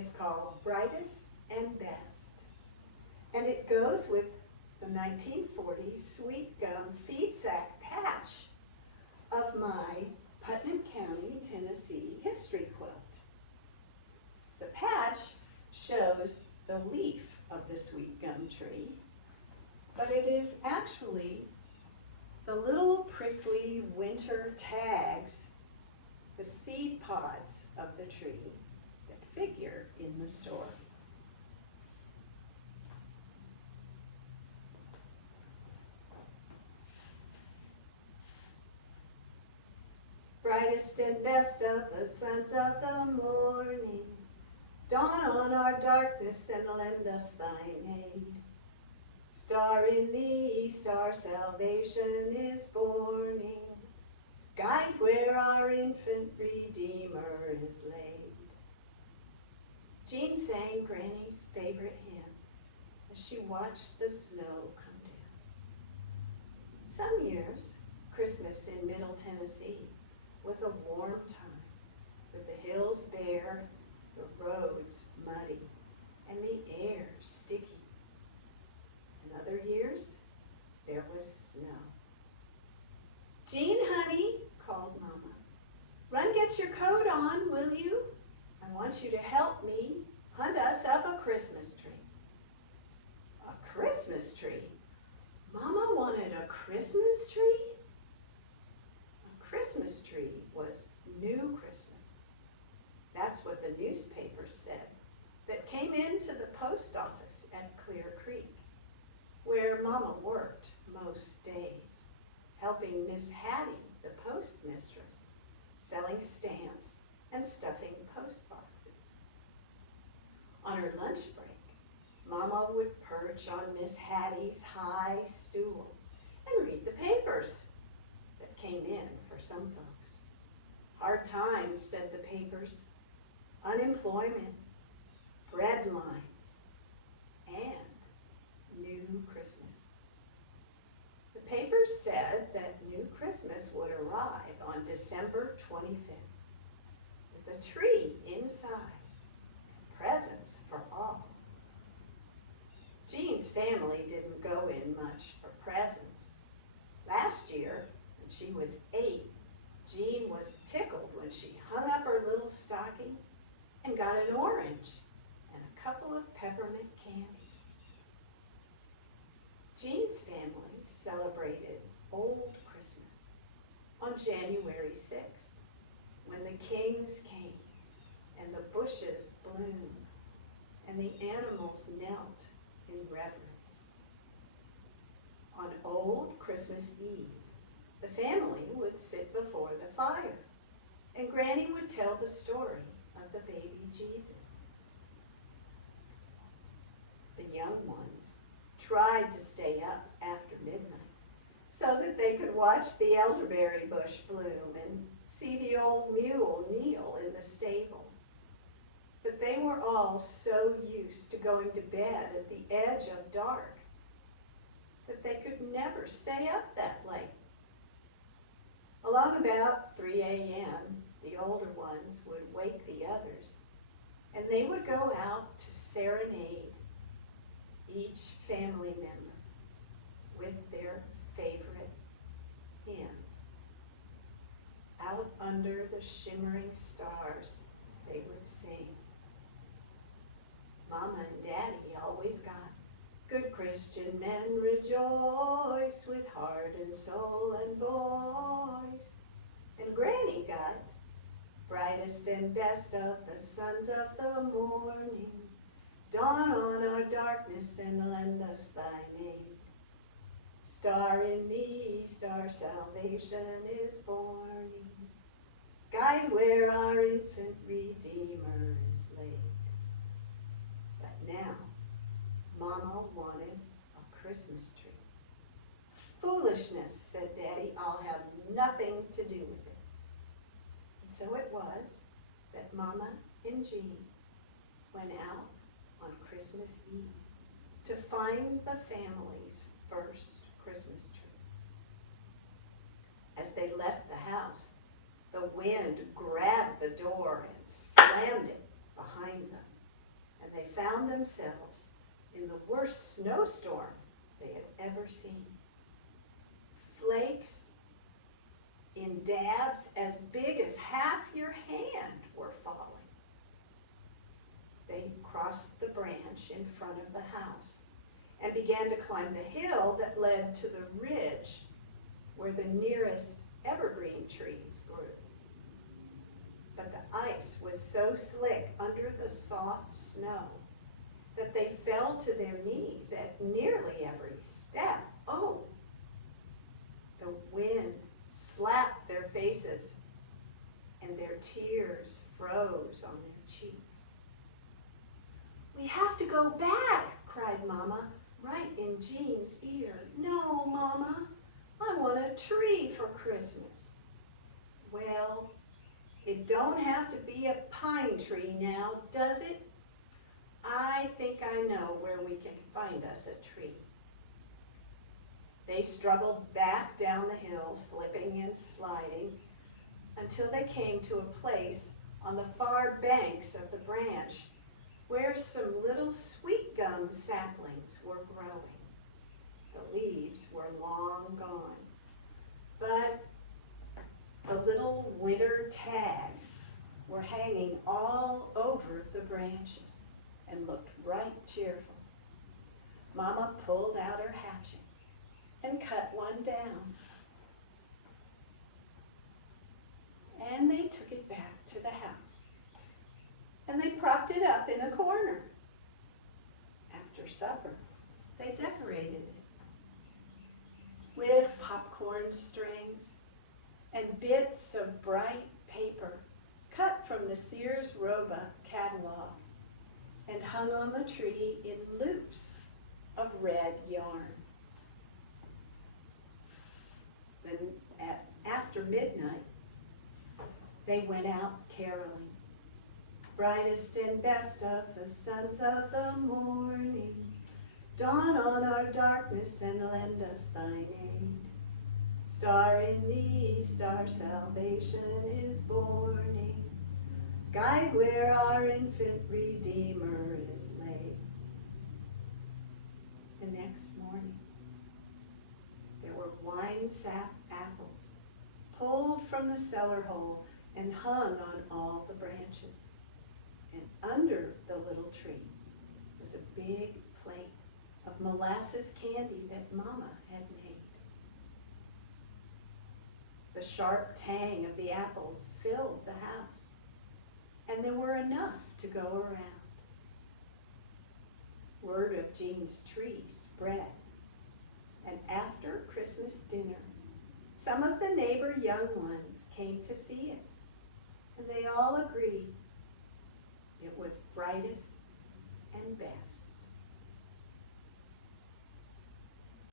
is called Brightest and Best. And it goes with the 1940s Sweetgum feed sack patch of my Putnam County, Tennessee history quilt. The patch shows the leaf of the sweetgum tree, but it is actually the little prickly winter tags, the seed pods of the tree that figure in the story. Brightest and best of the sons of the morning, dawn on our darkness and lend us thine aid. Star in the east, our salvation is borning. Guide where our infant Redeemer is laid. Jean sang Granny's favorite hymn as she watched the snow come down. Some years, Christmas in Middle Tennessee was a warm time, with the hills bare, the roads muddy, and the air sticky. In other years, there was snow. Jean, honey, called Mama, run get your coat on, will you? I want you to help me hunt us up a Christmas tree. A Christmas tree? Mama wanted a Christmas tree? A Christmas tree was new Christmas. That's what the newspaper said that came into the post office at Clear Creek, where Mama worked most days, helping Miss Hattie, the postmistress, selling stamps and stuffing post boxes. On her lunch break, Mama would perch on Miss Hattie's high stool and read the papers that came in for some folks. Hard times, said the papers, unemployment, bread lines, and new Christmas. The papers said that new Christmas would arrive on December 25th, with a tree inside and presents for all. Jean's family didn't go in much for presents. Last year, when she was 8, Jean was tickled when she hung up her little stocking and got an orange and a couple of peppermint candies. Jean's family celebrated Old Christmas on January 6th, when the kings came and the bushes bloomed and the animals knelt in reverence. On Old Christmas Eve, the family would sit before the fire, and Granny would tell the story of the baby Jesus. The young ones tried to stay up after midnight so that they could watch the elderberry bush bloom and see the old mule kneel in the stable. But they were all so used to going to bed at the edge of dark that they could never stay up that late. Along about 3 a.m., the older ones would wake the others, and they would go out to serenade each family member with their favorite hymn. Out under the shimmering stars, they would sing. Mama and Daddy always got, good Christian men rejoice with heart and soul and voice. And Granny got, brightest and best of the sons of the morning, dawn on our darkness and lend us thine aid. Star in the east, our salvation is borning. Guide where our infant Redeemer is laid. But now, Mama wanted a Christmas tree. Foolishness, said Daddy, I'll have nothing to do with it. And so it was that Mama and Jean went out on Christmas Eve to find the family's first Christmas tree. As they left the house, the wind grabbed the door and slammed it behind them. and they found themselves in the worst snowstorm they had ever seen. Flakes in dabs as big as half your hand were falling. They crossed the branch in front of the house and began to climb the hill that led to the ridge where the nearest evergreen trees grew. But the ice was so slick under the soft snow that they fell to their knees at nearly every step. Oh, the wind slapped their faces and their tears froze on their cheeks. "We have to go back," cried Mama, right in Jean's ear. "No, Mama, I want a tree for Christmas." "Well, it don't have to be a pine tree now, does it? I think I know where we can find us a tree." They struggled back down the hill, slipping and sliding, until they came to a place on the far banks of the branch where some little sweetgum saplings were growing. The leaves were long gone, but the little winter tags were hanging all over the branches and looked right cheerful. Mama pulled out her hatchet and cut one down. And they took it back to the house. And they propped it up in a corner. After supper, they decorated it with popcorn strings and bits of bright paper cut from the Sears Roebuck catalog and hung on the tree in loops of red yarn. Then after midnight, they went out caroling. Brightest and best of the sons of the morning, dawn on our darkness and lend us thine aid. Star in the east, our salvation is borning. Guide where our infant Redeemer is laid. The next morning, there were wine-sap apples pulled from the cellar hole and hung on all the branches. And under the little tree was a big plate of molasses candy that Mama had made. The sharp tang of the apples filled the house, and there were enough to go around. Word of Jean's tree spread, and after Christmas dinner, some of the neighbor young ones came to see it, and they all agreed it was brightest and best.